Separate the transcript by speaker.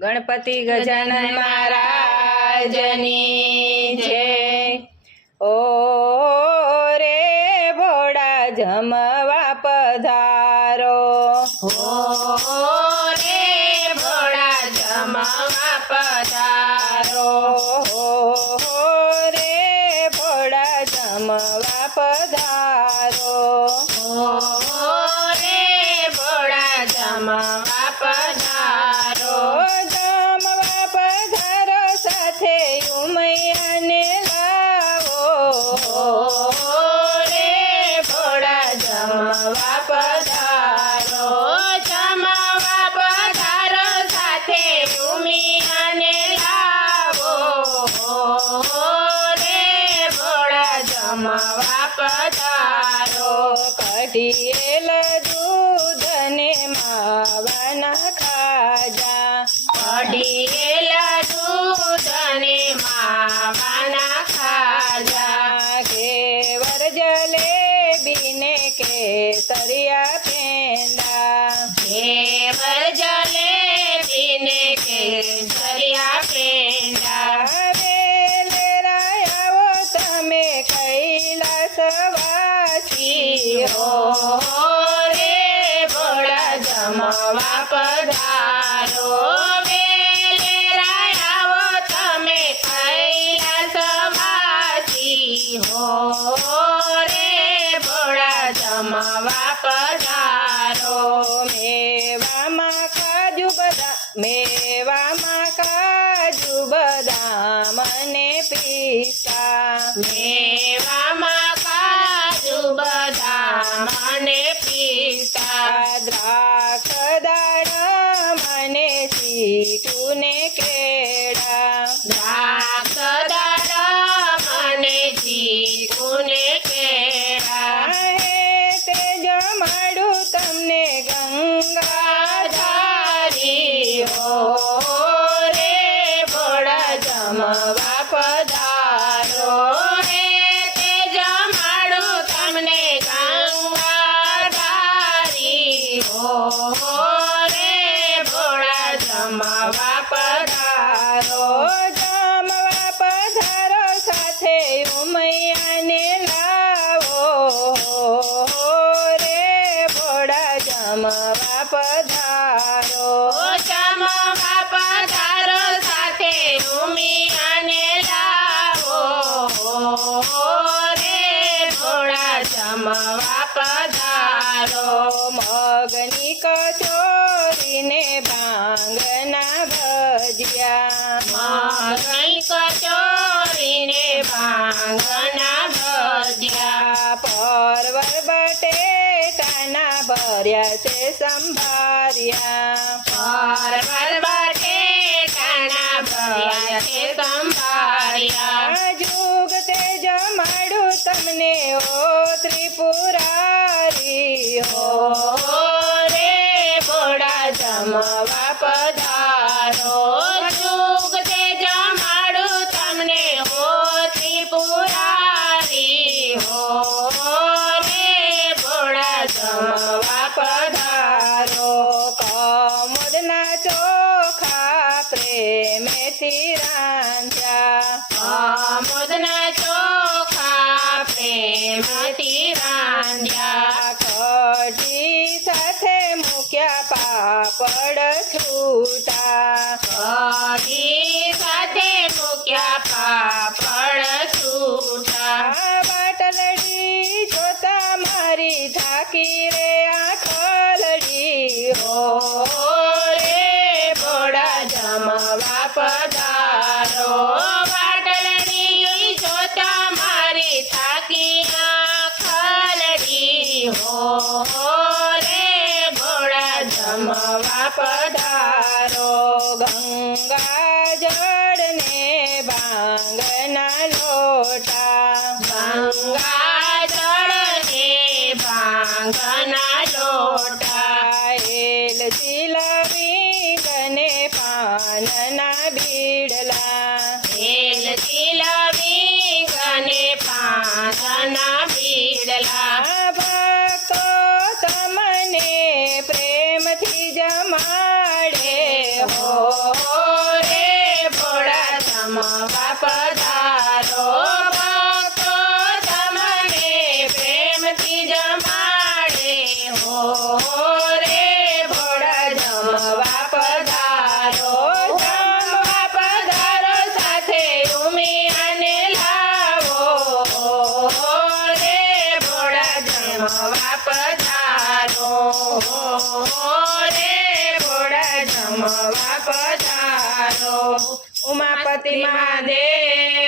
Speaker 1: ગણપતિ ગજાનન મહારાજની છે ઓ રે ભોળા જમવા પધારો.
Speaker 2: હો રે ભોળા જમવા પધારો.
Speaker 1: હો રે ભોળા જમવા પધારો.
Speaker 2: હો પધારો
Speaker 1: કઢીએલ દૂધ
Speaker 2: Oh. જમવા પધારો
Speaker 1: તે જમાડું તમને ગંગા
Speaker 2: ધારી હો. ગુજિયા
Speaker 1: મગન કચોરીને ભાંગના ભજ્યા. પરવર બટેટાના ભર્યા છે સંભાર્યા.
Speaker 2: પરવર બટેટાના ભર્યા છે સંભાર્યા.
Speaker 1: തീരാന്യ
Speaker 2: રે ભોળા જમવા પધારો.
Speaker 1: ગંગા જળને ભાંગના લોટા.
Speaker 2: ગંગા જળને ભાંગના લોટા.
Speaker 1: એલ શિલા વિંગને પાનના રે
Speaker 2: ભોળા પધારો.
Speaker 1: ઉમાપતિ મહાદેવ.